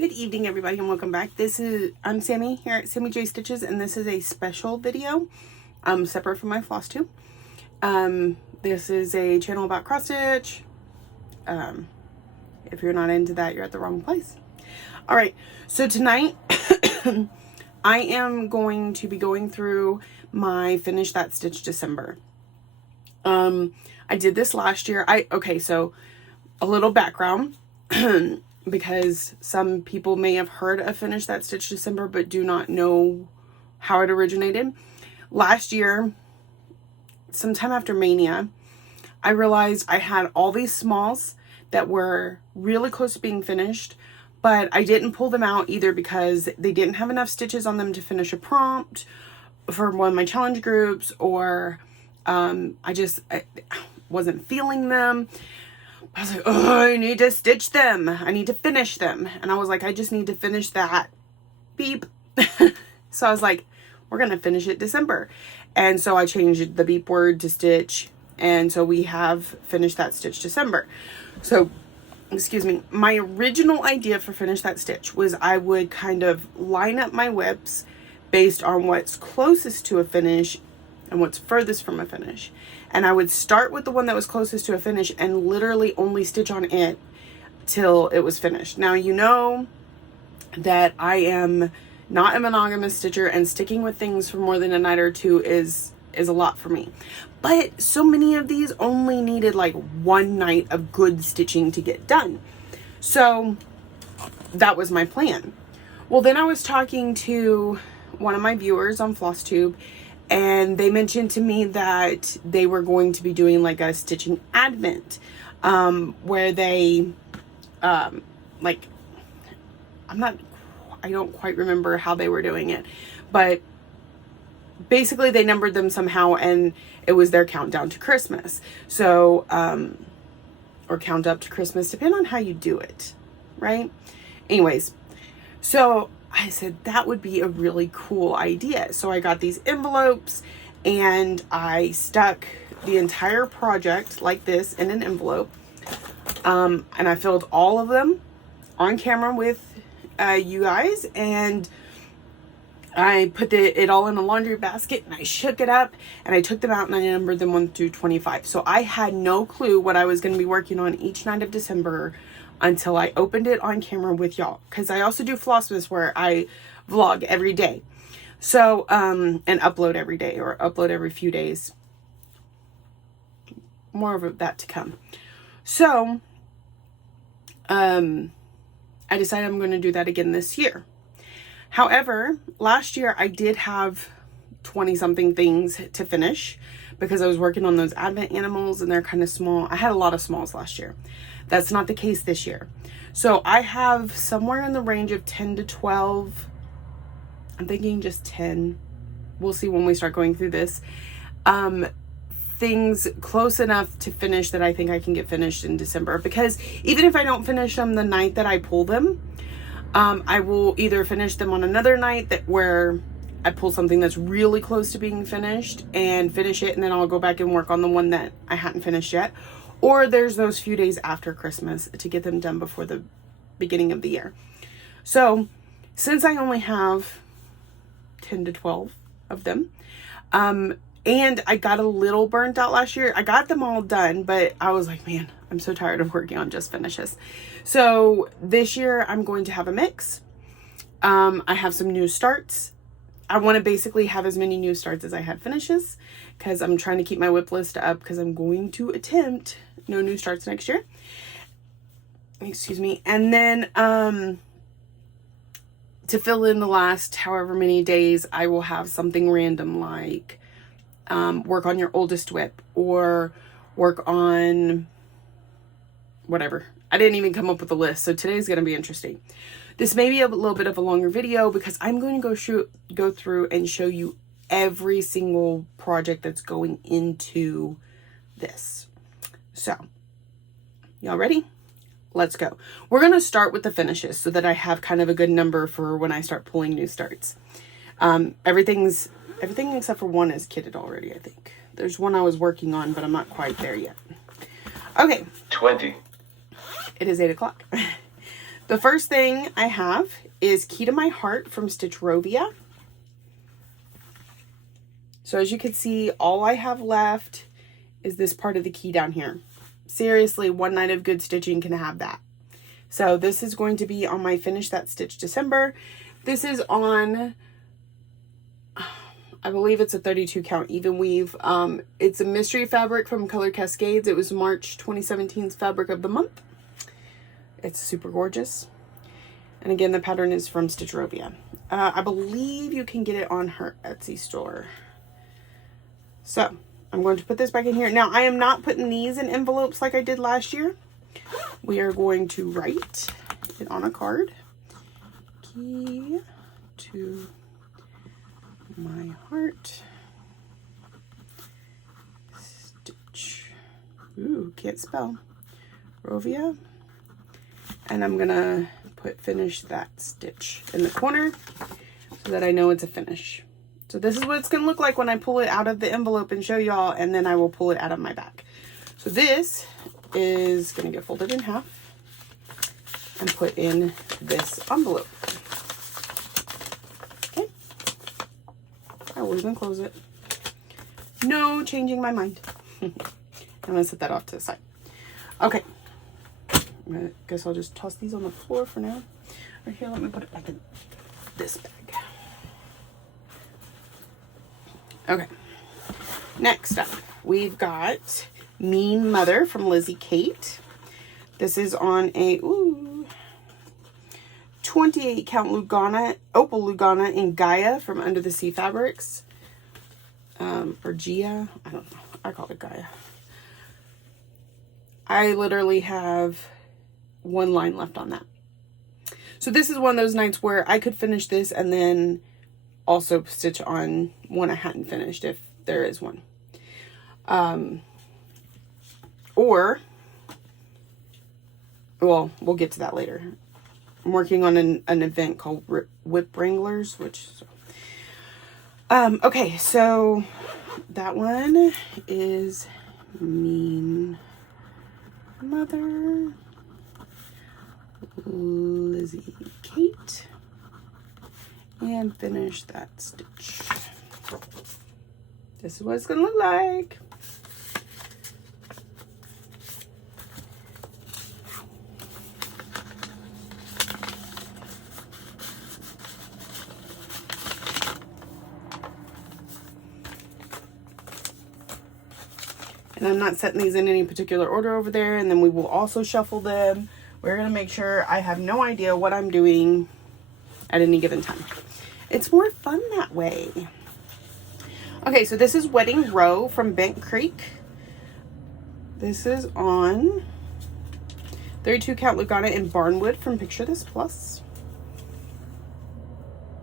Good evening, everybody, and welcome back. I'm Sammy here at Sammy J Stitches, and this is a special video, separate from my floss tube. This is a channel about cross stitch. If you're not into that, you're at the wrong place. All right, so tonight I am going to be going through my Finish That Stitch December. I did this last year. So a little background. Because some people may have heard of Finish That Stitch December but do not know how it originated. Last year, sometime after Maynia, I realized I had all these smalls that were really close to being finished, but I didn't pull them out either because they didn't have enough stitches on them to finish a prompt for one of my challenge groups, or I wasn't feeling them. I was like, oh, I need to stitch them. I need to finish them. And I was like, I just need to finish that. Beep. So I was like, we're going to finish it December. And so I changed the beep word to stitch. And so we have Finished That Stitch December. So, excuse me. My original idea for Finish That Stitch was I would kind of line up my whips based on what's closest to a finish and what's furthest from a finish. And I would start with the one that was closest to a finish and literally only stitch on it till it was finished. Now, you know that I am not a monogamous stitcher, and sticking with things for more than a night or two is a lot for me. But so many of these only needed like one night of good stitching to get done. So that was my plan. Well, then I was talking to one of my viewers on FlossTube, and they mentioned to me that they were going to be doing like a stitching advent, where they, I don't quite remember how they were doing it, but basically they numbered them somehow and it was their countdown to Christmas. So, or count up to Christmas, depending on how you do it, right? Anyways, so I said that would be a really cool idea. So I got these envelopes and I stuck the entire project like this in an envelope. And I filled all of them on camera with you guys, and I put it all in a laundry basket and I shook it up and I took them out and I numbered them 1 through 25. So I had no clue what I was going to be working on each night of December until I opened it on camera with y'all. Because I also do Flossmas where I vlog every day. So, and upload every day or upload every few days. More of that to come. So, I decided I'm going to do that again this year. However, last year I did have 20 something things to finish because I was working on those advent animals and they're kind of small. I had a lot of smalls last year. That's not the case this year. So I have somewhere in the range of 10 to 12. I'm thinking just 10. We'll see when we start going through this. Things close enough to finish that I think I can get finished in December. Because even if I don't finish them the night that I pull them, I will either finish them on another night where I pull something that's really close to being finished and finish it, and then I'll go back and work on the one that I hadn't finished yet. Or there's those few days after Christmas to get them done before the beginning of the year. So since I only have 10 to 12 of them, and I got a little burnt out last year. I got them all done, but I was like, man, I'm so tired of working on just finishes. So this year I'm going to have a mix. I have some new starts. I want to basically have as many new starts as I had finishes because I'm trying to keep my whip list up because I'm going to attempt no new starts next year. Excuse me. And then to fill in the last however many days, I will have something random like work on your oldest whip or work on whatever. I didn't even come up with a list, so today's going to be interesting. This may be a little bit of a longer video because I'm going to go through and show you every single project that's going into this. So, y'all ready? Let's go. We're going to start with the finishes so that I have kind of a good number for when I start pulling new starts. Everything except for one is kitted already, I think. There's one I was working on, but I'm not quite there yet. Okay. 20. It is 8 o'clock. The first thing I have is Key to My Heart from Stitchrovia. So as you can see, all I have left is this part of the key down here. Seriously, one night of good stitching can have that. So this is going to be on my Finish That Stitch December. This is on, I believe it's a 32 count even weave. It's a mystery fabric from Color Cascades. It was March 2017's fabric of the month. It's super gorgeous. And again, the pattern is from Stitchrovia. I believe you can get it on her Etsy store. So I'm going to put this back in here. Now I am not putting these in envelopes like I did last year. We are going to write it on a card. Key to My Heart. Stitch. Ooh, can't spell. Rovia. And I'm gonna put Finish That Stitch in the corner so that I know it's a finish. So this is what it's gonna look like when I pull it out of the envelope and show y'all, and then I will pull it out of my bag. So this is gonna get folded in half and put in this envelope. Okay. I will even close it. No changing my mind. I'm gonna set that off to the side. Okay. I guess I'll just toss these on the floor for now. Or here, let me put it back in this bag. Okay. Next up, we've got Mean Mother from Lizzie Kate. This is on a 28 count Lugana, Opal Lugana in Gaia from Under the Sea Fabrics. Or Gia, I don't know. I call it Gaia. I literally have one line left on that. So this is one of those nights where I could finish this and then also stitch on one I hadn't finished if there is one. Or, well, we'll get to that later. I'm working on an event called Wranglers, okay, so that one is Mean Mother, Lizzie Kate, and Finish That Stitch. This is what it's gonna look like. And I'm not setting these in any particular order over there, and then we will also shuffle them. We're gonna make sure I have no idea what I'm doing at any given time. It's more fun that way. Okay, so this is Wedding Row from Bent Creek. This is on 32 count Lugana in Barnwood from Picture This Plus.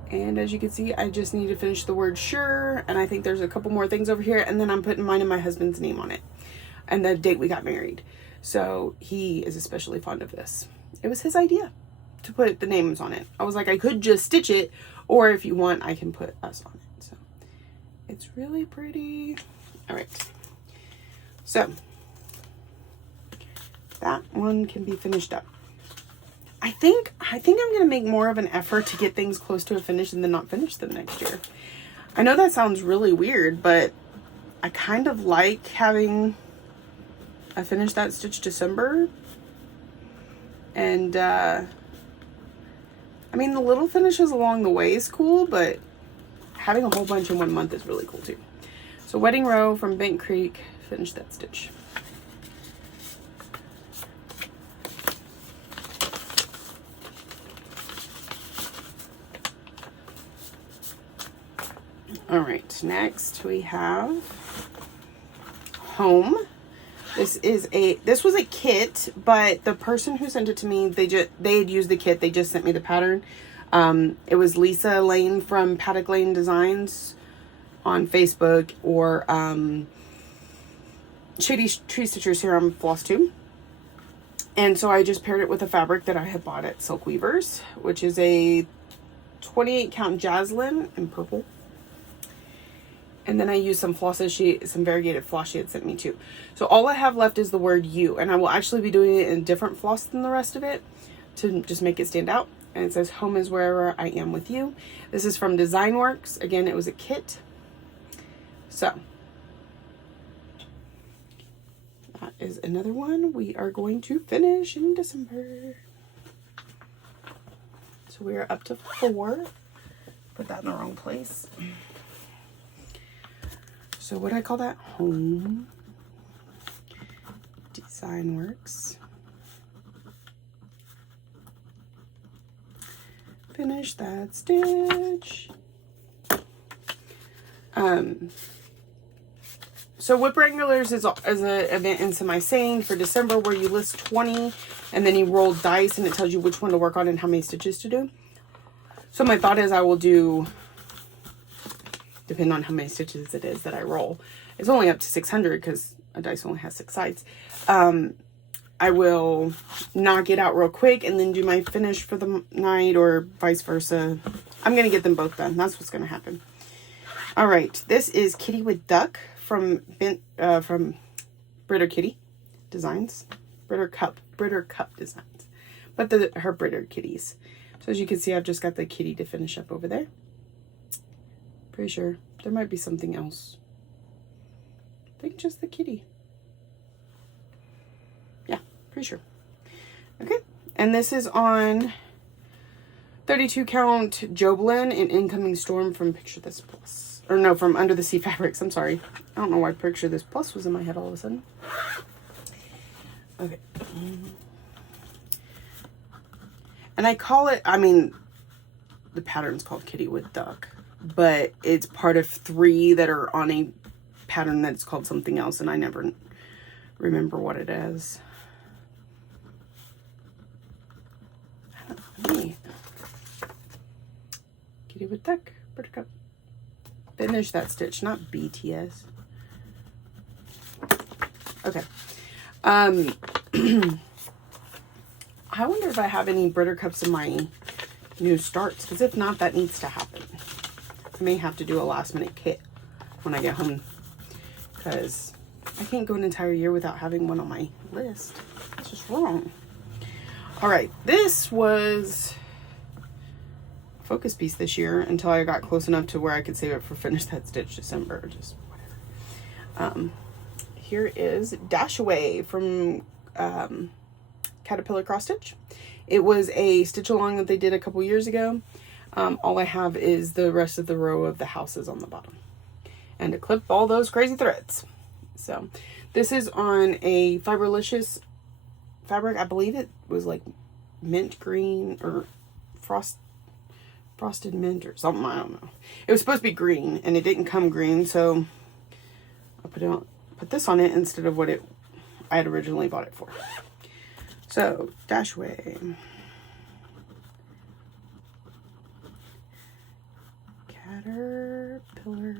And as you can see, I just need to finish the word sure, and I think there's a couple more things over here, and then I'm putting mine and my husband's name on it and the date we got married. So he is especially fond of this. It was his idea to put the names on it. I was like, I could just stitch it, or if you want, I can put us on it. So it's really pretty. All right. So that one can be finished up. I think I'm going to make more of an effort to get things close to a finish and then not finish them next year. I know that sounds really weird, but I kind of like having a Finish That Stitch December. And, I mean, the little finishes along the way is cool, but having a whole bunch in one month is really cool too. So Wedding Row from Bent Creek, Finish That Stitch. All right, next we have Home. This was a kit, but the person who sent it to me, they had used the kit. They just sent me the pattern. It was Lisa Lane from Paddock Lane Designs on Facebook, or Shady Tree Stitchers here on FlossTube. And so I just paired it with a fabric that I had bought at Silk Weavers, which is a 28 count Jaslyn in purple. And then I used some flosses, some variegated floss she had sent me too. So all I have left is the word you, and I will actually be doing it in a different floss than the rest of it. to just make it stand out. And it says, home is wherever I am with you. This is from Design Works. Again, it was a kit. So that is another one we are going to finish in December. So we are up to 4. Put that in the wrong place. So what do I call that? Home. Design Works. Finish that stitch. So WIP Wranglers is an event in Sane for December where you list 20 and then you roll dice and it tells you which one to work on and how many stitches to do. So my thought is I will do, depending on how many stitches it is that I roll. It's only up to 600 because a dice only has 6 sides. I will knock it out real quick and then do my finish for the night or vice versa. I'm going to get them both done. That's what's going to happen. All right. This is Kitty with Duck from Brittle Kitty Designs. Brittle Cup Designs. But her Brittle Kitties. So as you can see, I've just got the kitty to finish up over there. Pretty sure there might be something else. I think just the kitty. Yeah, pretty sure. Okay, and this is on 32 count Joblin in Incoming Storm from Picture This Plus. Or no, from Under the Sea Fabrics. I'm sorry. I don't know why Picture This Plus was in my head all of a sudden. Okay. And I call it, I mean, the pattern's called Kitty with Duck, but it's part of 3 that are on a pattern that's called something else, and I never remember what it is. Kitty with Duck, Brittle Cup. Finish that stitch, not BTS. Okay. I wonder if I have any Brittle Cups in my new starts, because if not, that needs to happen. I may have to do a last minute kit when I get home, because I can't go an entire year without having one on my list. That's just wrong. All right, this was a focus piece this year until I got close enough to where I could save it for Finish That Stitch December, or just whatever. Here is Dash Away from Caterpillar Cross Stitch. It was a stitch along that they did a couple years ago. All I have is the rest of the row of the houses on the bottom and to clip all those crazy threads. So this is on a Fiberlicious fabric. I believe it was like mint green or frosted mint or something. I don't know. It was supposed to be green and it didn't come green, so I put this on it instead of what I had originally bought it for. So, Dash Away. Caterpillar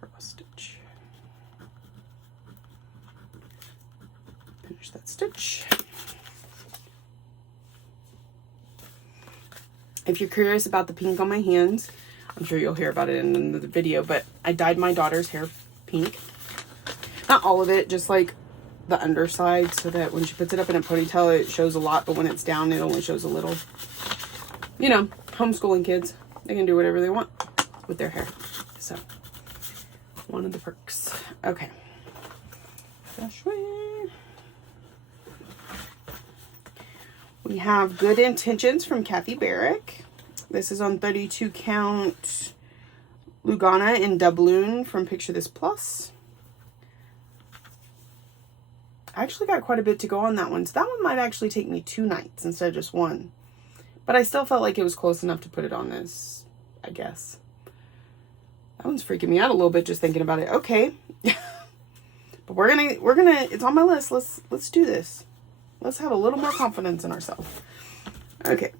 cross stitch. Finish that stitch. If you're curious about the pink on my hands, I'm sure you'll hear about it in the video, but I dyed my daughter's hair pink. Not all of it, just like the underside, so that when she puts it up in a ponytail it shows a lot, but when it's down it only shows a little. You know, homeschooling kids, they can do whatever they want with their hair. So one of the perks. Okay, we have Good Intentions from Kathy Barrick. This is on 32 count Lugana in doubloon from Picture This Plus. I actually got quite a bit to go on that one. So that one might actually take me 2 nights instead of just 1. But I still felt like it was close enough to put it on this, I guess. That one's freaking me out a little bit just thinking about it. Okay. But we're gonna, it's on my list. Let's do this. Let's have a little more confidence in ourselves. Okay.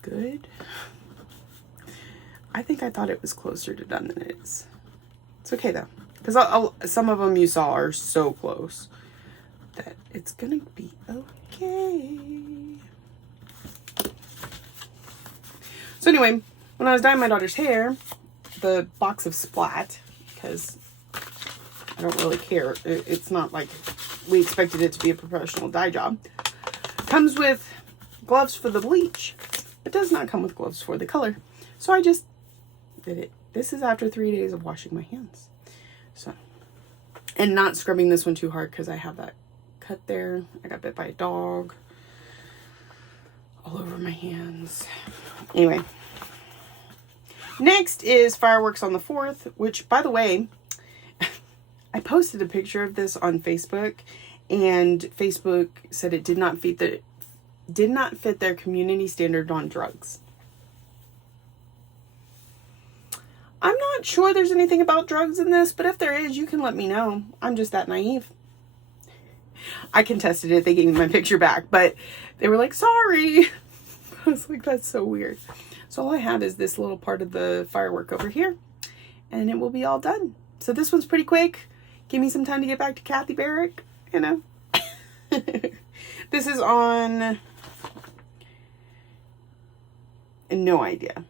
Good. I think I thought it was closer to done than it is. It's okay though. Because some of them you saw are so close that it's gonna be okay. So anyway, when I was dyeing my daughter's hair, the box of Splat, because I don't really care, it's not like we expected it to be a professional dye job. Comes with gloves for the bleach, but does not come with gloves for the color. So I just did it. This is after 3 days of washing my hands. So, and not scrubbing this one too hard because I have that cut there. I got bit by a dog all over my hands. Anyway, next is fireworks on the 4th, which, by the way, I posted a picture of this on Facebook, and Facebook said it did not fit their community standard on drugs. I'm not sure there's anything about drugs in this, but if there is, you can let me know. I'm just that naive. I contested it. They gave me my picture back, but they were like, sorry. I was like, that's so weird. So all I have is this little part of the firework over here, and it will be all done. So this one's pretty quick. Give me some time to get back to Kathy Barrick, you know. This is on... No idea.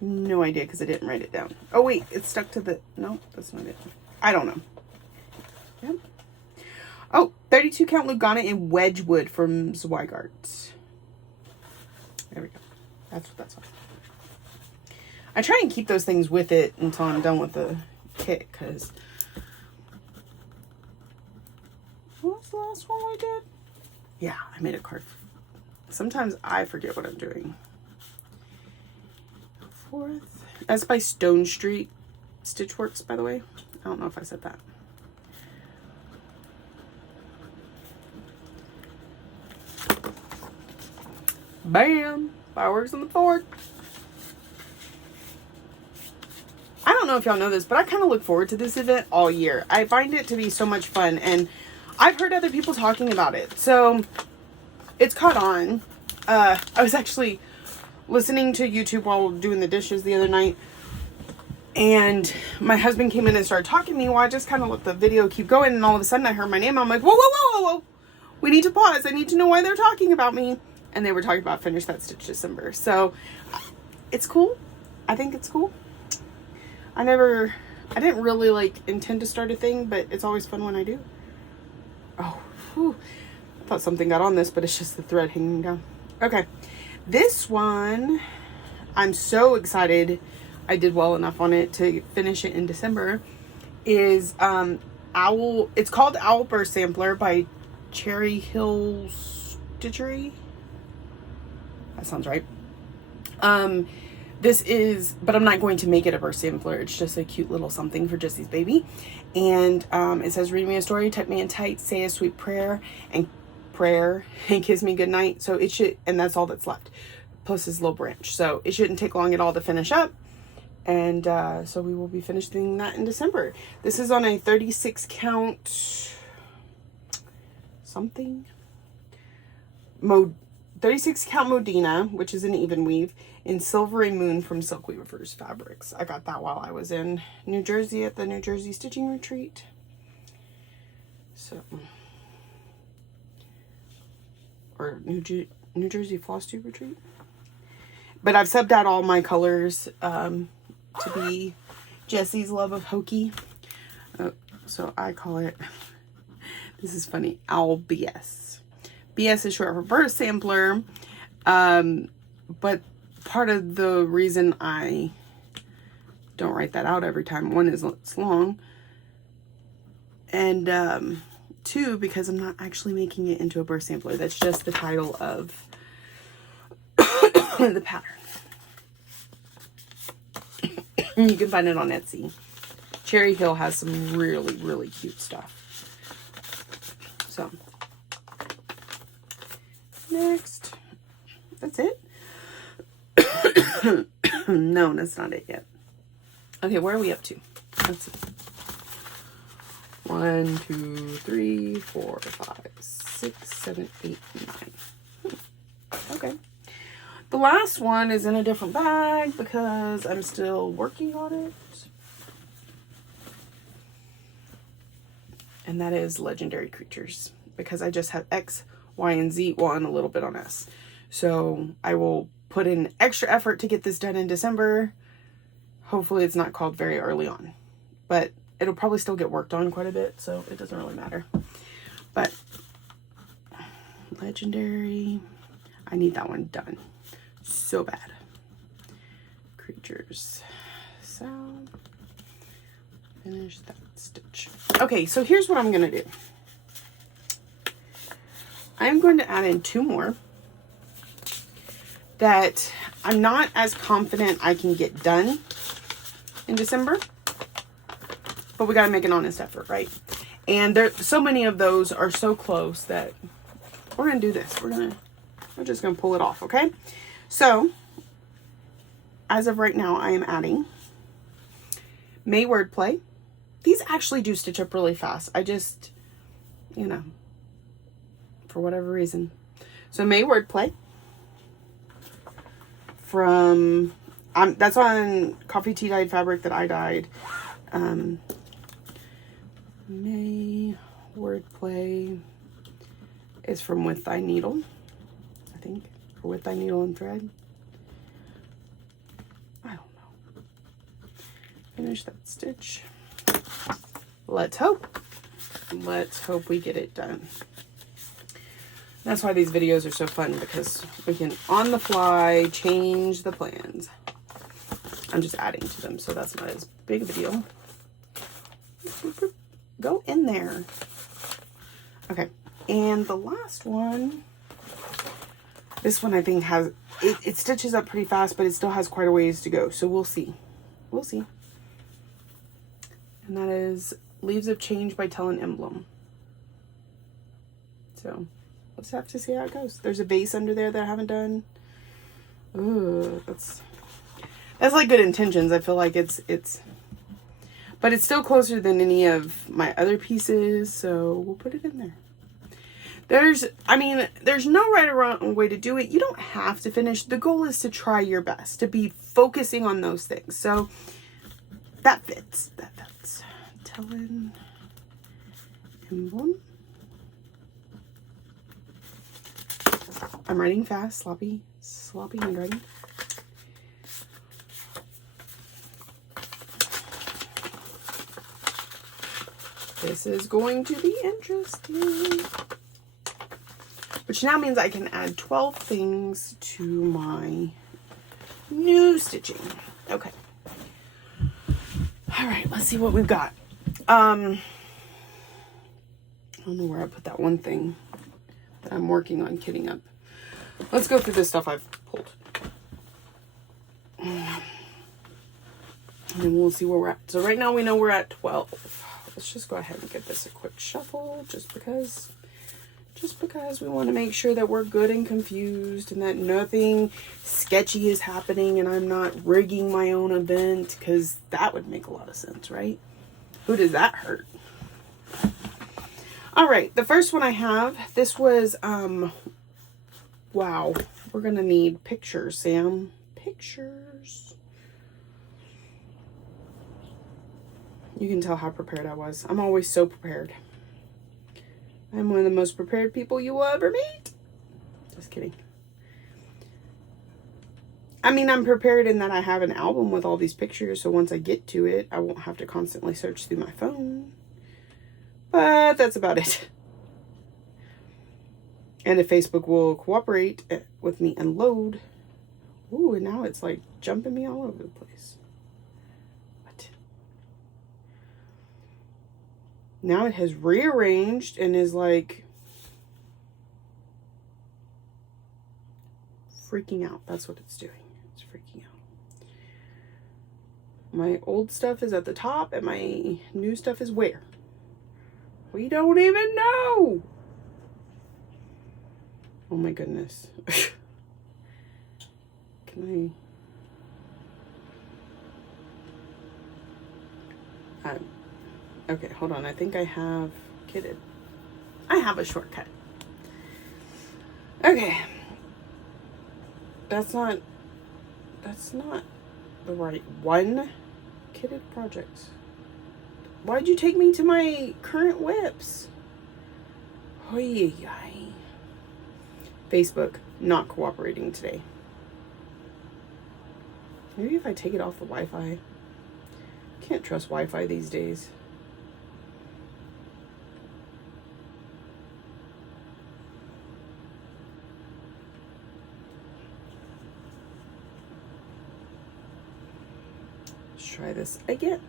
No idea because I didn't write it down. Oh, wait. It's stuck to the... No, that's not it. I don't know. Yep. Oh, 32 count Lugana in Wedgwood from Zweigart. There we go. That's what that's on. I try and keep those things with it until I'm done with the kit because... What was the last one I did? Yeah, I made a card. Sometimes I forget what I'm doing. 4th. That's by Stone Street Stitchworks, by the way. I don't know if I said that. Bam! Fireworks on the 4th. I don't know if y'all know this, but I kind of look forward to this event all year. I find it to be so much fun, and I've heard other people talking about it. So it's caught on. I was actually listening to YouTube while doing the dishes the other night, and my husband came in and started talking to me. Well, I just kind of let the video keep going, and all of a sudden I heard my name. I'm like, whoa, whoa, whoa, whoa, whoa. We need to pause. I need to know why they're talking about me. And they were talking about Finish That Stitch December. So it's cool. I think it's cool. I didn't really like intend to start a thing, but it's always fun when I do. Oh, whew. I thought something got on this, but it's just the thread hanging down. Okay. This one, I'm so excited I did well enough on it to finish it in December, is it's called Alpher Sampler by Cherry Hill Stitchery. That sounds right. This is, but I'm not going to make it a burst sampler. It's just a cute little something for Jessie's baby. And it says, read me a story, tuck me in tight, say a sweet prayer, and kiss me goodnight. So it should, and that's all that's left. Plus this little branch. So it shouldn't take long at all to finish up. And so we will be finishing that in December. This is on a 36 count something. 36 count Modena, which is an even weave, in Silvery Moon from Silk Weavers Fabrics. I got that while I was in New Jersey at the New Jersey Stitching Retreat. So, or New Jersey Floss Tube Retreat. But I've subbed out all my colors to be Jessie's love of hokey. So I call it, this is funny, Owl BS. BS is short for burst sampler. But part of the reason I don't write that out every time, one is it's long, and two, because I'm not actually making it into a burst sampler. That's just the title of the pattern. You can find it on Etsy. Cherry Hill has some really, really cute stuff. So, next. That's it? No, that's not it yet. Okay, where are we up to? Let's see. 1, 2, 3, 4, 5, 6, 7, 8, 9. Okay. The last one is in a different bag because I'm still working on it. And that is Legendary Creatures, because I just have X, Y, and Z, well, and a little bit on S. So I will put in extra effort to get this done in December. Hopefully it's not called very early on, but it'll probably still get worked on quite a bit, so it doesn't really matter. But Legendary. I need that one done so bad. Creatures. So, finish that stitch. Okay, so here's what I'm going to do. I'm going to add in 2 more that I'm not as confident I can get done in December, but we got to make an honest effort, right? And there, so many of those are so close that we're going to do this. We're just going to pull it off, okay? So, as of right now, I am adding May Wordplay. These actually do stitch up really fast. I just, you know, for whatever reason. So May Wordplay from, that's on Coffee Tea Dyed Fabric that I dyed. May Wordplay is from With Thy Needle, I think, or With Thy Needle and Thread. I don't know. Finish that stitch. Let's hope. Let's hope we get it done. That's why these videos are so fun, because we can, on the fly, change the plans. I'm just adding to them, so that's not as big of a deal. Go in there. Okay, and the last one, this one I think has, it stitches up pretty fast, but it still has quite a ways to go, so we'll see. We'll see. And that is Leaves of Change by Tell an Emblem. So, let's have to see how it goes. There's a base under there that I haven't done. Ooh, that's like good intentions. I feel like it's, but it's still closer than any of my other pieces, so we'll put it in there. There's no right or wrong way to do it. You don't have to finish. The goal is to try your best, to be focusing on those things. So that fits. That fits. Tell an Emblem. I'm writing fast, sloppy handwriting. This is going to be interesting. Which now means I can add 12 things to my new stitching. Okay. All right, let's see what we've got. I don't know where I put that one thing that I'm working on kitting up. Let's go through the stuff I've pulled. And then we'll see where we're at. So right now we know we're at 12. Let's just go ahead and give this a quick shuffle, just because we want to make sure that we're good and confused and that nothing sketchy is happening and I'm not rigging my own event, because that would make a lot of sense, right? Who does that hurt? All right, the first one I have, this was, wow, we're going to need pictures, Sam. Pictures. You can tell how prepared I was. I'm always so prepared. I'm one of the most prepared people you will ever meet. Just kidding. I mean, I'm prepared in that I have an album with all these pictures, so once I get to it, I won't have to constantly search through my phone. But that's about it. And if Facebook will cooperate with me and load. Ooh, and now it's like jumping me all over the place. What? Now it has rearranged and is like freaking out. That's what it's doing. It's freaking out. My old stuff is at the top and my new stuff is where? We don't even know. Oh my goodness. Can I? Okay, hold on. I think I have kitted. I have a shortcut. Okay. That's not the right one. Kitted project. Why'd you take me to my current whips? Oy, Facebook not cooperating today. Maybe if I take it off the Wi-Fi. Can't trust Wi-Fi these days. try this again.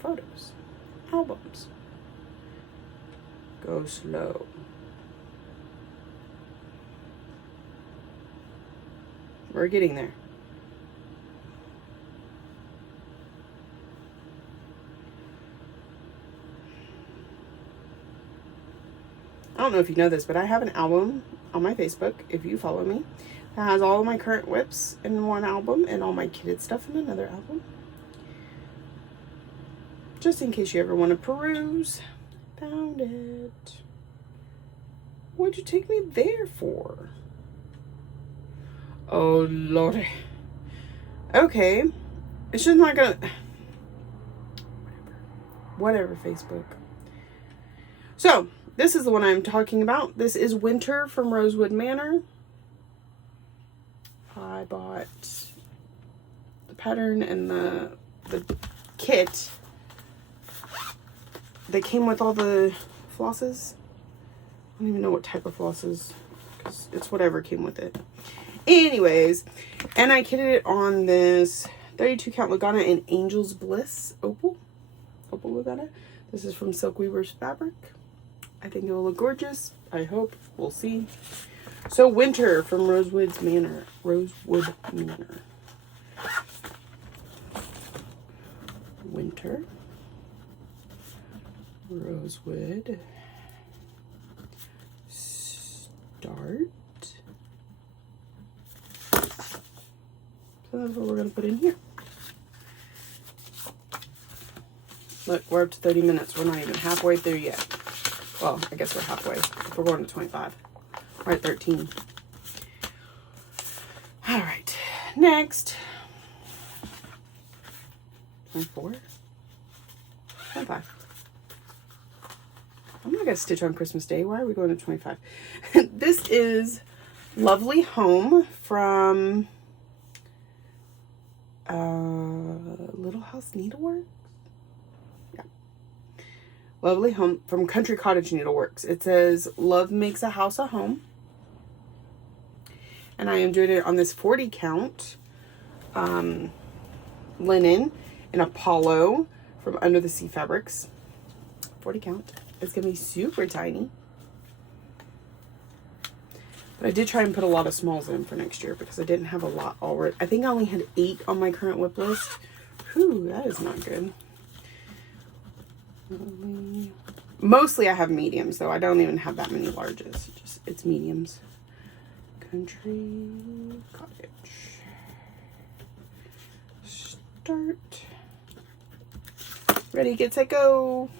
Photos. Albums. Go slow. We're getting there. I don't know if you know this, but I have an album on my Facebook, if you follow me, that has all of my current whips in one album and all my kitted stuff in another album. Just in case you ever want to peruse. Found it. What'd you take me there for? Oh, Lordy. Okay. It's just not gonna... Whatever, Facebook. So, this is the one I'm talking about. This is Winter from Rosewood Manor. I bought the pattern and the kit that came with all the flosses. I don't even know what type of flosses, because it's whatever came with it. Anyways, and I kitted it on this 32 count Lugana in Angel's Bliss Opal Lugana. This is from Silk Weaver's fabric. I think it will look gorgeous. I hope. We'll see. So Winter from Rosewood Manor. Winter. Rosewood. Start. So that's what we're going to put in here. Look, we're up to 30 minutes. We're not even halfway through yet. Well, I guess we're halfway. If we're going to 25. We're at 13. All right. Next. 24. 25. I'm not going to stitch on Christmas Day. Why are we going to 25? This is Lovely Home from Little House Needleworks. Yeah. Lovely Home from Country Cottage Needleworks. It says, love makes a house a home. And I am doing it on this 40 count linen in Apollo from Under the Sea Fabrics. 40 count. It's going to be super tiny. But I did try and put a lot of smalls in for next year because I didn't have a lot already. I think I only had 8 on my current whip list. Whew, that is not good. Mostly I have mediums, though. I don't even have that many larges. It's mediums. Country Cottage. Start. Ready, get set, go.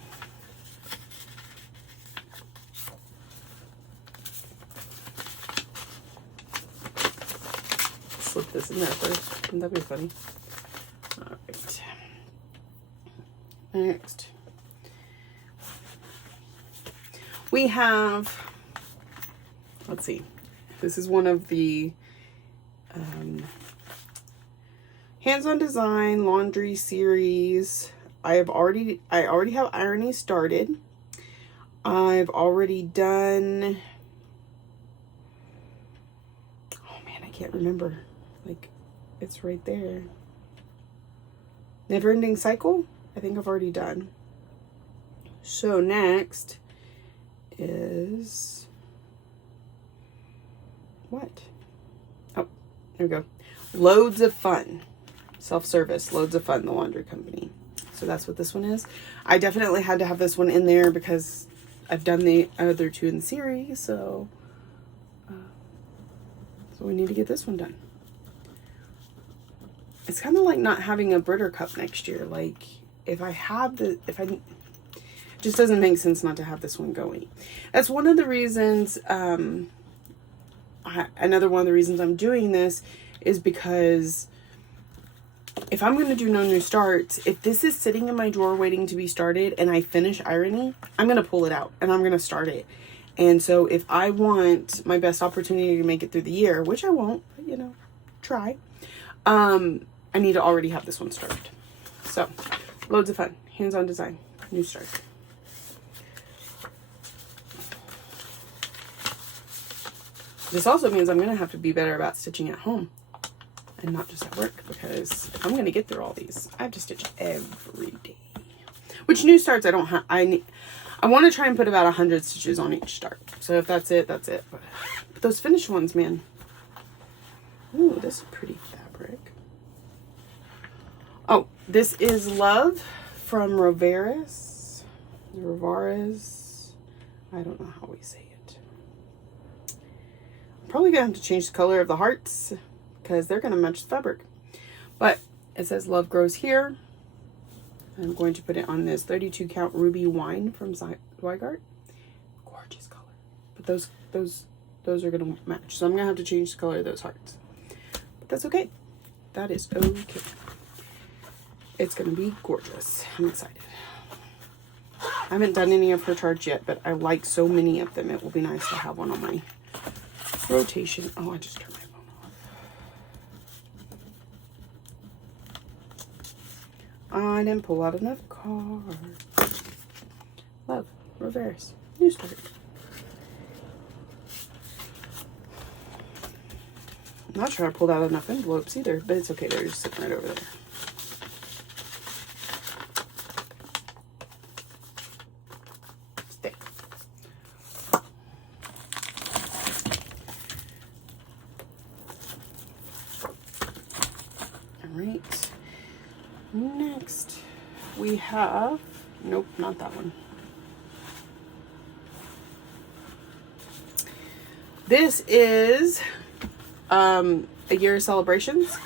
Slip this in there first. Wouldn't that be funny? All right. Next. We have, let's see. This is one of the hands-on design laundry series. I already have ironing started. I've already done, oh man, I can't remember. Like, it's right there. Never Ending Cycle, I think I've already done. So next is what? Oh, there we go. Loads of Fun. Self-service, Loads of Fun, the laundry company. So that's what this one is. I definitely had to have this one in there because I've done the other 2 in the series, so we need to get this one done. It's kind of like not having a Brittle Cup next year. Like, it just doesn't make sense not to have this one going. That's one of the reasons, another one of the reasons I'm doing this is because if I'm going to do no new starts, if this is sitting in my drawer waiting to be started and I finish ironing, I'm going to pull it out and I'm going to start it. And so if I want my best opportunity to make it through the year, which I won't, but, you know, try, I need to already have this one started. So, Loads of Fun, hands-on design, new start. This also means I'm going to have to be better about stitching at home. and not just at work, because I'm going to get through all these. I have to stitch every day. Which new starts I don't have. I want to try and put about 100 stitches on each start. So if that's it, that's it. But those finished ones, man. Ooh, this is pretty fabric. Oh, this is Love from Rovaris. I don't know how we say it. I'm probably going to have to change the color of the hearts because they're going to match the fabric. But it says Love Grows Here. I'm going to put it on this 32 count Ruby Wine from Zweigart. Gorgeous color. But those are going to match. So I'm going to have to change the color of those hearts. But that's okay. That is okay. It's going to be gorgeous. I'm excited. I haven't done any of her charts yet, but I like so many of them. It will be nice to have one on my rotation. Oh, I just turned my phone off. I didn't pull out enough cards. Love, Reverse, New Start. I'm not sure I pulled out enough envelopes either, but it's okay. They're just sitting right over there. Stay. All right. Next, we have, nope, not that one. This is a year of celebrations.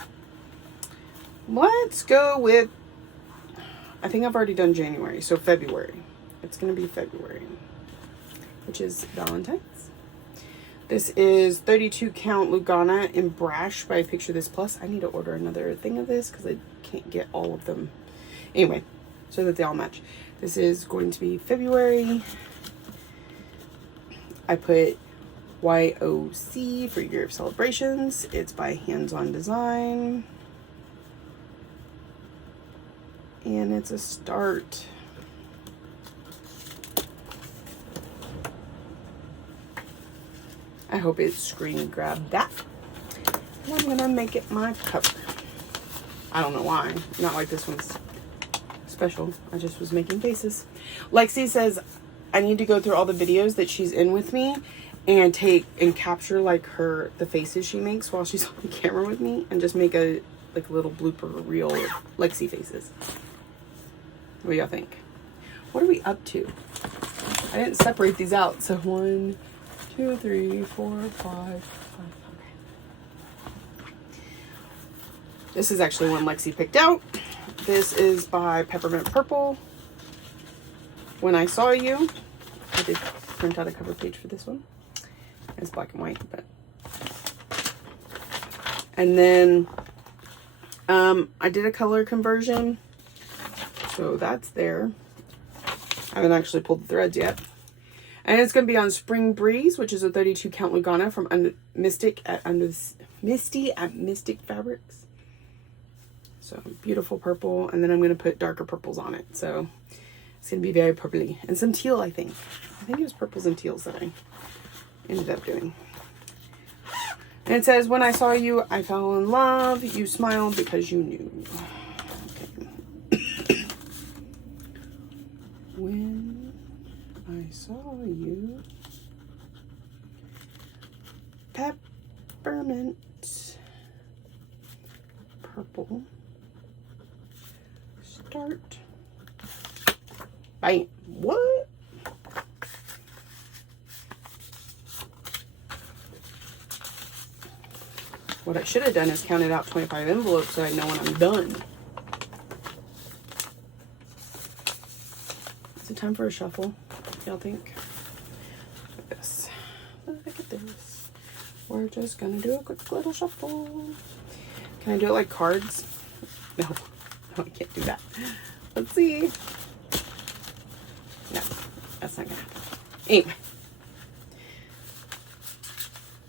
Let's go with, I think I've already done January, so February. It's going to be February, which is Valentine's. This is 32 count Lugana in Brash by Picture This Plus. I need to order another thing of this because I can't get all of them. Anyway, so that they all match. This is going to be February. I put YOC for Year of Celebrations. It's by Hands On Design. And it's a start. I hope it screen grabbed that. And I'm gonna make it my cover. I don't know why. Not like this one's special. I just was making faces. Lexi says I need to go through all the videos that she's in with me and capture like the faces she makes while she's on the camera with me, and just make a little blooper reel of Lexi faces. What do y'all think? What are we up to? I didn't separate these out. So 1, 2, 3, 4, 5. Okay. This is actually one Lexi picked out. This is by Peppermint Purple. When I Saw You. I did print out a cover page for this one. It's black and white, but. And then I did a color conversion. So that's there. I haven't actually pulled the threads yet. And it's going to be on Spring Breeze, which is a 32 count Lugana from Misty at Mystic Fabrics. So beautiful purple. And then I'm going to put darker purples on it. So it's going to be very purpley. And some teal, I think. I think it was purples and teals that I ended up doing. And it says, when I saw you, I fell in love. You smiled because you knew. Okay. When I saw you. Peppermint Purple. Start. Bam. What? What I should have done is counted out 25 envelopes so I know when I'm done. Is it time for a shuffle? Y'all think? Look at this. Look at this. We're just gonna do a quick little shuffle. Can I do it like cards? No, I can't do that. Let's see. No, that's not gonna happen. Anyway.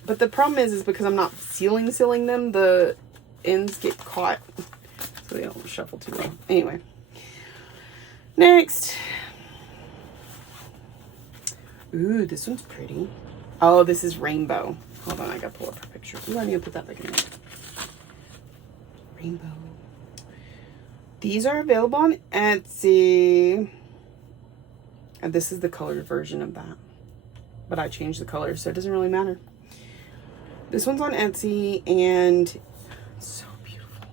But the problem is because I'm not sealing them, the ends get caught. So they don't shuffle too well. Anyway. Next. Ooh, this one's pretty. Oh, this is Rainbow. Hold on, I gotta pull up her picture. Ooh, I need to put that back in there. Rainbow. These are available on Etsy. And this is the colored version of that. But I changed the color, so it doesn't really matter. This one's on Etsy, and it's so beautiful.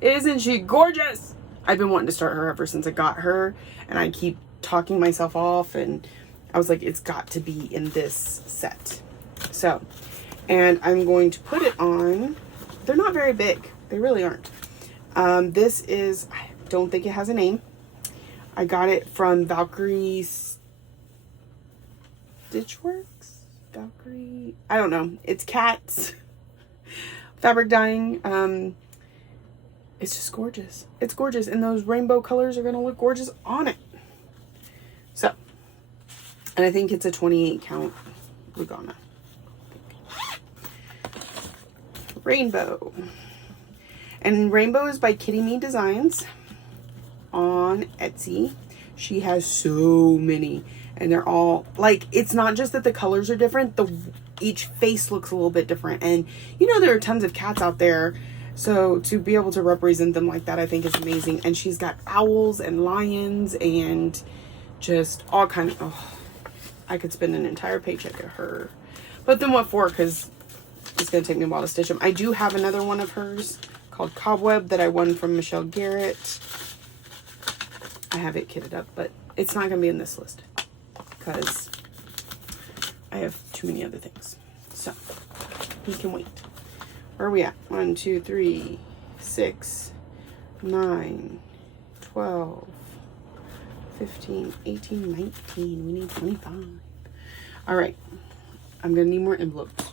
Isn't she gorgeous? I've been wanting to start her ever since I got her, and I keep talking myself off, and I was like, it's got to be in this set. So, and I'm going to put it on. They're not very big. They really aren't. This is, I don't think it has a name. I got it from Valkyrie Stitchworks? Valkyrie? I don't know. It's cats. Fabric dyeing. It's just gorgeous. It's gorgeous. And those rainbow colors are going to look gorgeous on it. So, and I think it's a 28 count Lugana. Rainbow. And Rainbow is by Kitty Me Designs on Etsy. She has so many, and they're all like, it's not just that the colors are different, each face looks a little bit different, and you know there are tons of cats out there, so to be able to represent them like that I think is amazing. And she's got owls and lions and just all kinds of, oh, I could spend an entire paycheck at her, but then what for, because it's gonna take me a while to stitch them. I do have another one of hers called Cobweb that I won from Michelle Garrett. I have it kitted up, but it's not going to be in this list because I have too many other things. So we can wait. Where are we at? 1, 2, 3, 6, 9, 12, 15, 18, 19. We need 25. All right. I'm going to need more envelopes.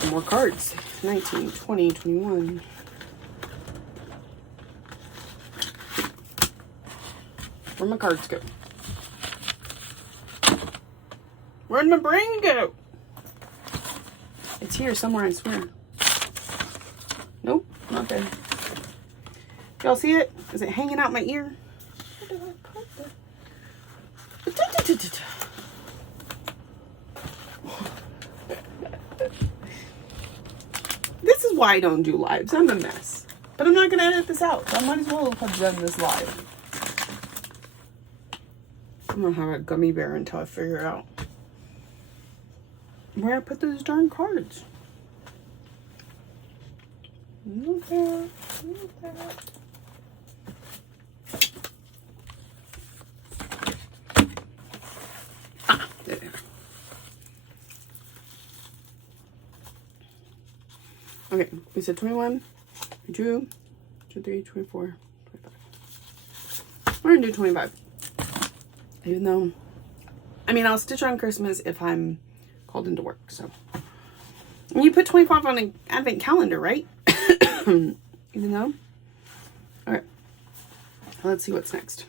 And more cards. 19, 20, 21. Where'd my cards go? Where'd my brain go? It's here somewhere, I swear. Nope, not there. Y'all see it? Is it hanging out my ear? Where did I put that? This is why I don't do lives. I'm a mess. But I'm not going to edit this out. So I might as well have done this live. I'm going to have a gummy bear until I figure out where I put those darn cards. Okay. Ah, there they are. Okay, we said 21, 22, 23, 24, 25. We're going to do 25. Even though, I mean, I'll stitch on Christmas if I'm called into work, so. And you put 25 on an advent calendar, right? Even though. All right. Let's see what's next.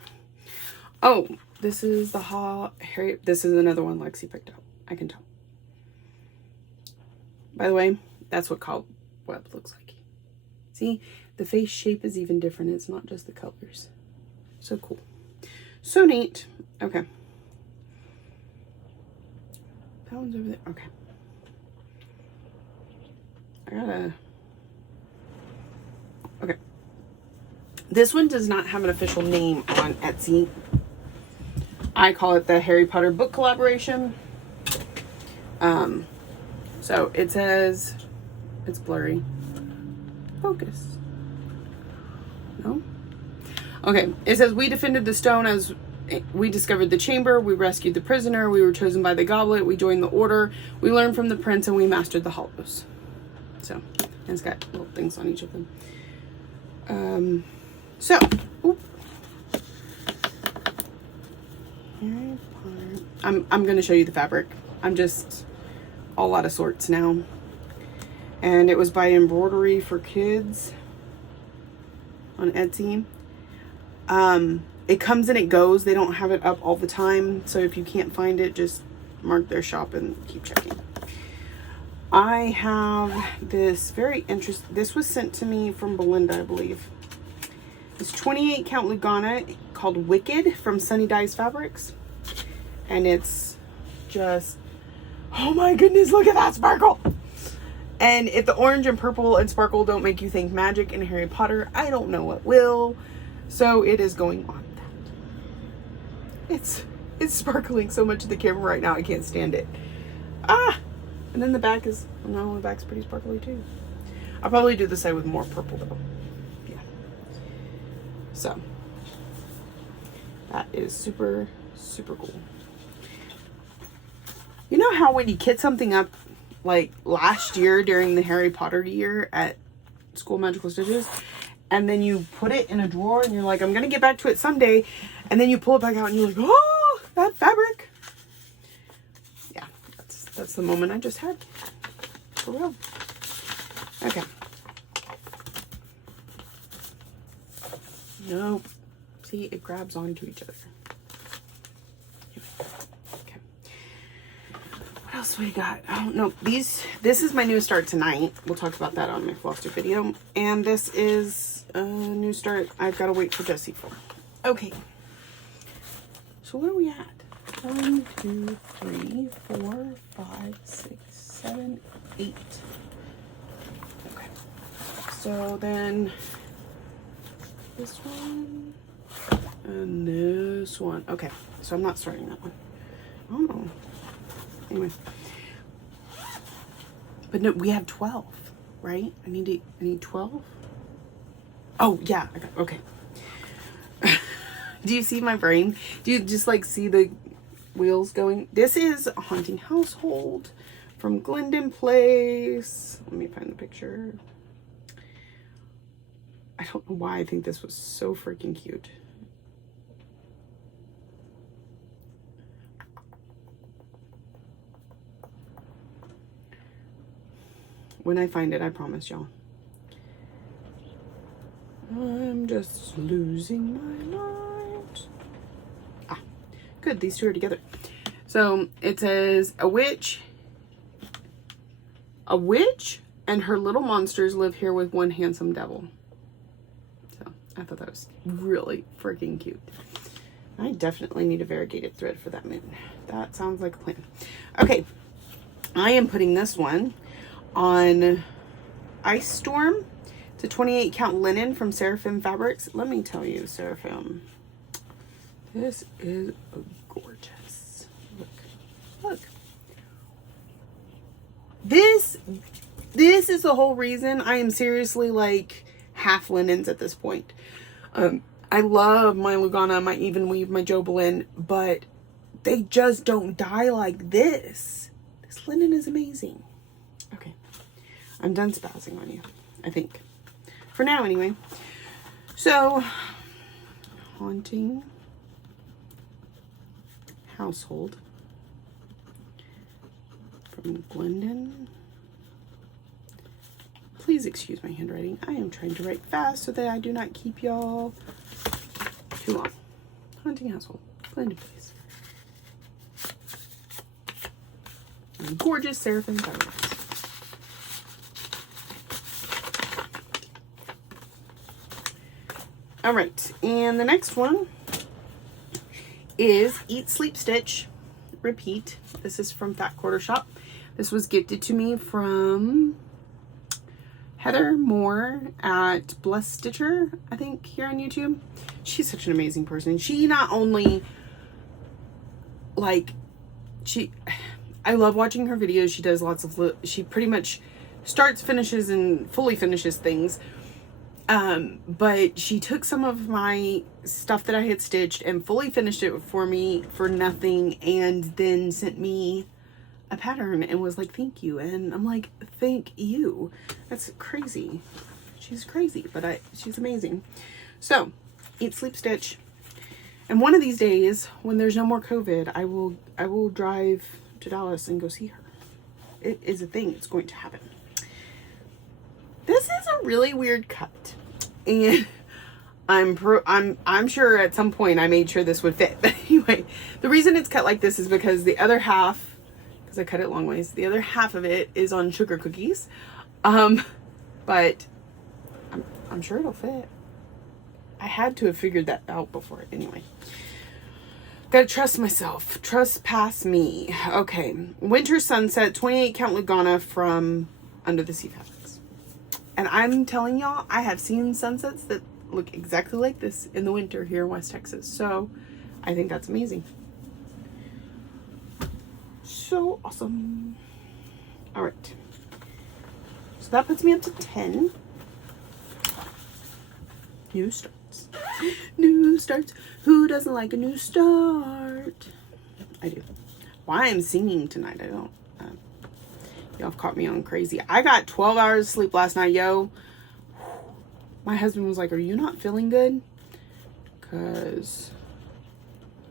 Oh, this is the Harry. This is another one Lexi picked up. I can tell. By the way, that's what cobweb looks like. See, the face shape is even different. It's not just the colors. So cool. So neat. Okay. That one's over there. Okay. Okay. This one does not have an official name on Etsy. I call it the Harry Potter book collaboration. So it says, it's blurry. Focus. No? Okay. It says, we defended the stone as we discovered the chamber, we rescued the prisoner, we were chosen by the goblet, we joined the order, we learned from the prince, and we mastered the hollows. So, and it's got little things on each of them. I'm going to show you the fabric. I'm just all out of sorts now. And it was by Embroidery for Kids on Etsy. It comes and it goes. They don't have it up all the time. So if you can't find it, just mark their shop and keep checking. I have this very interesting, this was sent to me from Belinda, I believe. It's 28 count Lugana called Wicked from Sunny Dyes Fabrics. And it's just, oh my goodness, look at that sparkle. And if the orange and purple and sparkle don't make you think magic and Harry Potter, I don't know what will. So it is going on that. It's sparkling so much in the camera right now, I can't stand it. Ah! And then the back is, no, the back's pretty sparkly too. I'll probably do the side with more purple though. Yeah. So, that is super, super cool. You know how when you kit something up, like last year during the Harry Potter year at School Magical Stitches, and then you put it in a drawer and you're like, I'm going to get back to it someday, and then you pull it back out and you're like, oh, that fabric. Yeah, that's the moment I just had. For real. Okay. Nope. See, it grabs onto each other. Okay. What else we got? Oh, no. This is my new start tonight. We'll talk about that on my Floster video. And this is a new start I've got to wait for Jessie for. Okay. So what are we at? 1, 2, 3, 4, 5, 6, 7, 8. Okay. So then this one and this one. Okay. So I'm not starting that one. Oh. Anyway. But no, we have 12, right? I need 12. Oh, yeah. Okay. Do you see my brain? Do you just like see the wheels going? This is a Haunting Household from Glendon Place. Let me find the picture. I don't know why I think this was so freaking cute. When I find it, I promise y'all. I'm just losing my mind. Ah, good. These two are together. So it says a witch and her little monsters live here with one handsome devil. So I thought that was really freaking cute. I definitely need a variegated thread for that moon. That sounds like a plan. Okay, I am putting this one on Ice Storm. It's a 28 count linen from Seraphim Fabrics. Let me tell you, Seraphim, this is gorgeous. Look. This is the whole reason I am seriously like half linens at this point. I love my Lugana, my Even Weave, my Jobelin, but they just don't dye like this. This linen is amazing. Okay, I'm done spazzing on you, I think. For now, anyway. So, Haunting Household from Glendon. Please excuse my handwriting. I am trying to write fast so that I do not keep y'all too long. Haunting Household, Glendon Place. And gorgeous Seraphim Fabrics. All right, and the next one is Eat, Sleep, Stitch, Repeat. This is from Fat Quarter Shop. This was gifted to me from Heather Moore at Bless Stitcher, I think, here on YouTube. She's such an amazing person. She not only, like, I love watching her videos. She does lots of, she pretty much starts, finishes, and fully finishes things. But she took some of my stuff that I had stitched and fully finished it for me for nothing, and then sent me a pattern and was like, thank you. And I'm like, thank you. That's crazy. She's crazy, but she's amazing. So, Eat, Sleep, Stitch. And one of these days, when there's no more COVID, I will drive to Dallas and go see her. It is a thing. It's going to happen. This is a really weird cut, and I'm sure at some point I made sure this would fit. But anyway, the reason it's cut like this is because the other half, because I cut it long ways, the other half of it is on sugar cookies. But I'm sure it'll fit. I had to have figured that out before. Anyway, gotta trust myself. Trust past me. Okay, Winter Sunset 28 count Lugana from under the sea fabrics. And I'm telling y'all, I have seen sunsets that look exactly like this in the winter here in West Texas. So I think that's amazing. So awesome. All right. So that puts me up to 10. New starts. New starts. Who doesn't like a new start? I do. Why I'm singing tonight, I don't. Y'all have caught me on crazy. I got 12 hours of sleep last night, yo. My husband was like, are you not feeling good? Because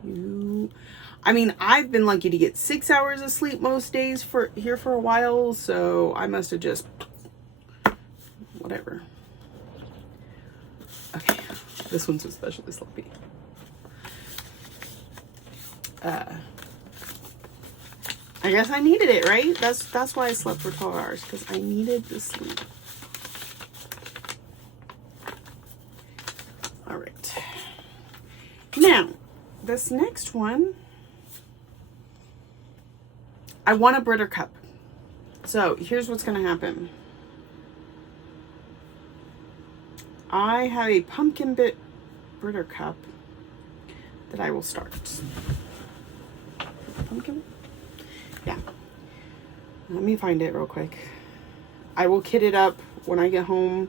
I mean, I've been lucky to get 6 hours of sleep most days for a while, so I must have just whatever. Okay, this one's especially sloppy. I guess I needed it, right? That's why I slept for 12 hours, because I needed the sleep. All right. Now, this next one, I want a Brittle Cup. So here's what's going to happen. I have a pumpkin bit Brittle Cup that I will start. Pumpkin? Yeah. Let me find it real quick. I will kit it up when I get home,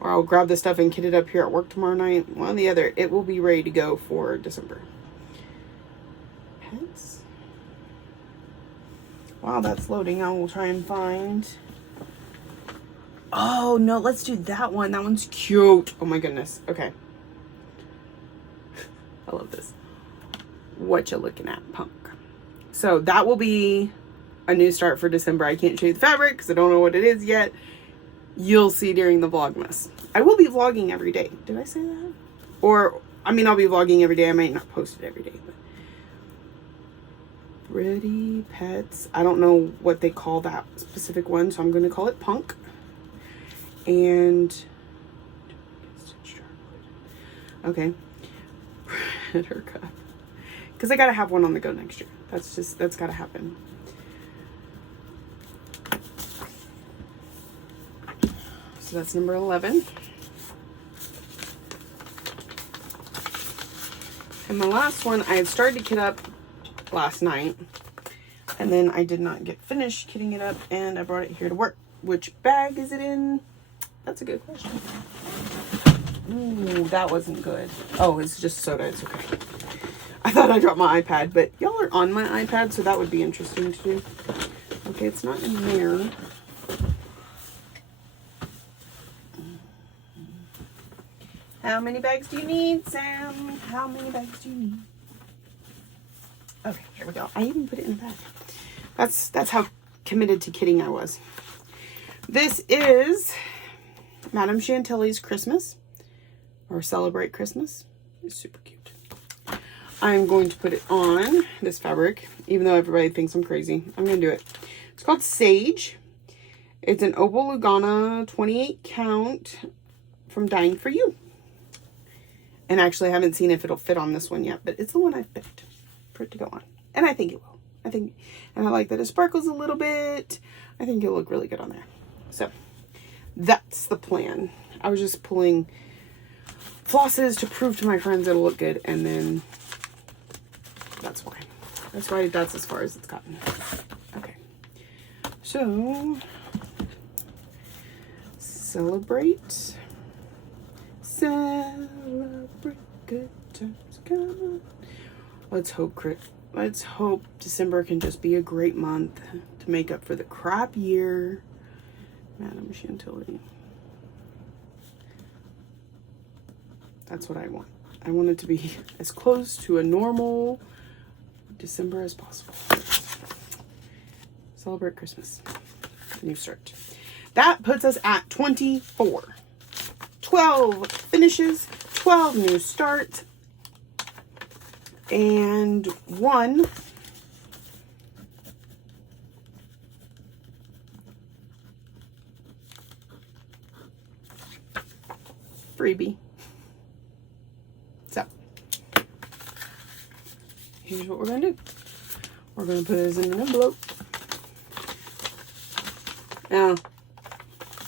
or I'll grab the stuff and kit it up here at work tomorrow night. One or the other. It will be ready to go for December. Pets? While that's loading, I will try and find... Oh, no, let's do that one. That one's cute. Oh, my goodness. Okay. I love this. What you looking at, punk? So that will be a new start for December. I can't show you the fabric because I don't know what it is yet. You'll see during the Vlogmas. I will be vlogging every day. Did I say that? Or, I mean, I'll be vlogging every day. I might not post it every day. But Pretty Pets. I don't know what they call that specific one, so I'm going to call it Punk. And... Okay. Brittle Cup. Because I got to have one on the go next year. That's got to happen. So that's number 11. And my last one, I had started to kit up last night. And then I did not get finished kitting it up. And I brought it here to work. Which bag is it in? That's a good question. Ooh, that wasn't good. Oh, it's just soda. It's okay. I thought I dropped my iPad, but y'all are on my iPad, so that would be interesting to do. Okay, it's not in there. How many bags do you need, Sam? How many bags do you need? Okay, here we go. I even put it in the bag. That's how committed to kitting I was. This is Madame Chantilly's Christmas, or Celebrate Christmas. It's super cute. I'm going to put it on this fabric, even though everybody thinks I'm crazy. I'm going to do it. It's called Sage. It's an Opal Lugana 28 count from Dying for You. And actually, I haven't seen if it'll fit on this one yet, but it's the one I picked for it to go on. And I think it will. And I like that it sparkles a little bit. I think it'll look really good on there. So, that's the plan. I was just pulling flosses to prove to my friends it'll look good, and then that's why. That's as far as it's gotten. Okay. So, celebrate. Celebrate good times. Come on. Let's hope December can just be a great month to make up for the crap year. Madame Chantilly. That's what I want. I want it to be as close to a normal December as possible. Celebrate Christmas. New start. That puts us at 24. 12 finishes, 12 new starts, and 1 freebie. So, here's what we're going to do. We're going to put this in an envelope. Now,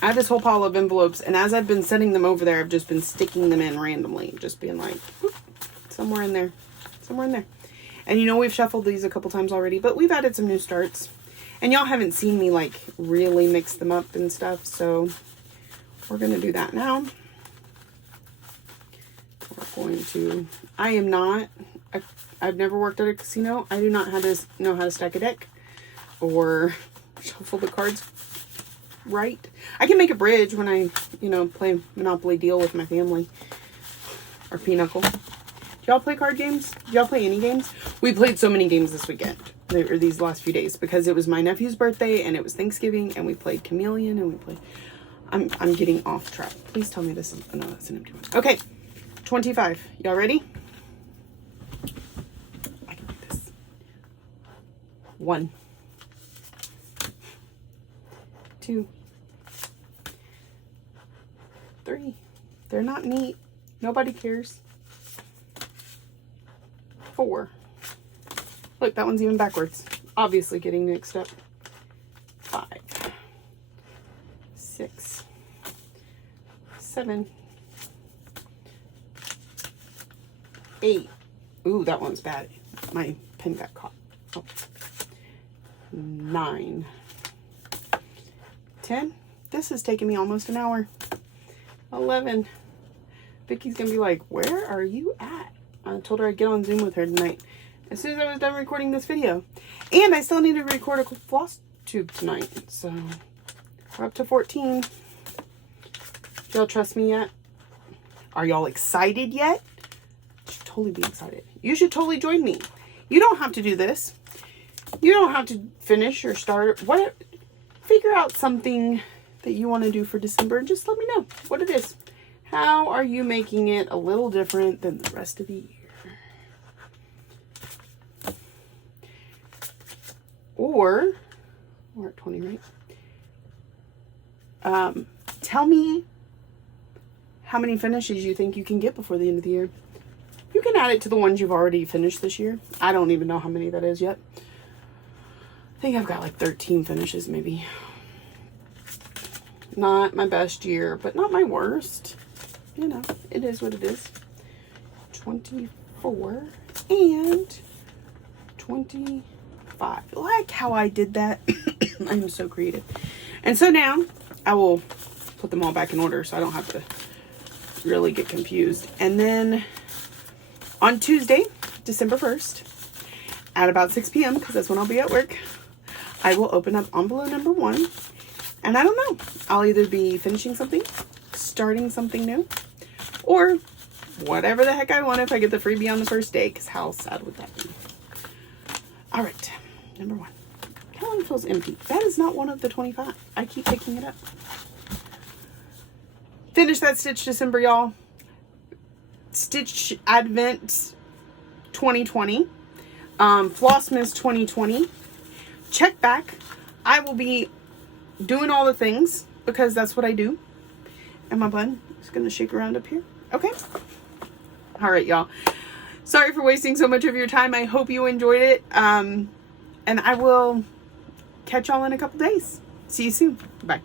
I have this whole pile of envelopes, and as I've been sending them over there, I've just been sticking them in randomly, just being like, whoop, somewhere in there, somewhere in there. And you know, we've shuffled these a couple times already, but we've added some new starts. And y'all haven't seen me like really mix them up and stuff, so we're going to do that now. We're going to, I've never worked at a casino. I do not know how to stack a deck or shuffle the cards right. I can make a bridge when I, you know, play Monopoly Deal with my family or Pinochle. Do y'all play card games? Do y'all play any games? We played so many games this weekend, or these last few days, because it was my nephew's birthday and it was Thanksgiving, and we played Chameleon, and we played, I'm getting off track. Please tell me this is, no, that's an empty one. Okay, 25. Y'all ready? I can do this. 1, 2, 3. They're not neat. Nobody cares. 4. Look, that one's even backwards. Obviously getting mixed up. 5, 6, 7, 8. Ooh, that one's bad. My pen got caught. Oh. 9, 10. This is taking me almost an hour. 11. Vicky's gonna be like, where are you at? I told her I'd get on Zoom with her tonight as soon as I was done recording this video. And I still need to record a floss tube tonight. So we're up to 14. Do y'all trust me yet? Are y'all excited yet? You should totally be excited. You should totally join me. You don't have to do this. You don't have to finish or start. What? Figure out something that you want to do for December and just let me know what it is. How are you making it a little different than the rest of the year? Or, we're at 20, right? Tell me how many finishes you think you can get before the end of the year. You can add it to the ones you've already finished this year. I don't even know how many that is yet. I think I've got like 13 finishes maybe. Not my best year, but not my worst. You know, it is what it is. 24 and 25. Like how I did that. I am so creative. And so now I will put them all back in order so I don't have to really get confused. And then on Tuesday, December 1st, at about 6 p.m., because that's when I'll be at work, I will open up envelope number 1. And I don't know. I'll either be finishing something, starting something new, or whatever the heck I want if I get the freebie on the first day, because how sad would that be? All right, number 1. Calendar feels empty. That is not one of the 25. I keep picking it up. Finish that Stitch December, y'all. Stitch Advent 2020. Flossmas 2020. Check back. I will be doing all the things because that's what I do. And my bun is going to shake around up here. Okay. All right, y'all. Sorry for wasting so much of your time. I hope you enjoyed it. And I will catch y'all in a couple days. See you soon. Bye.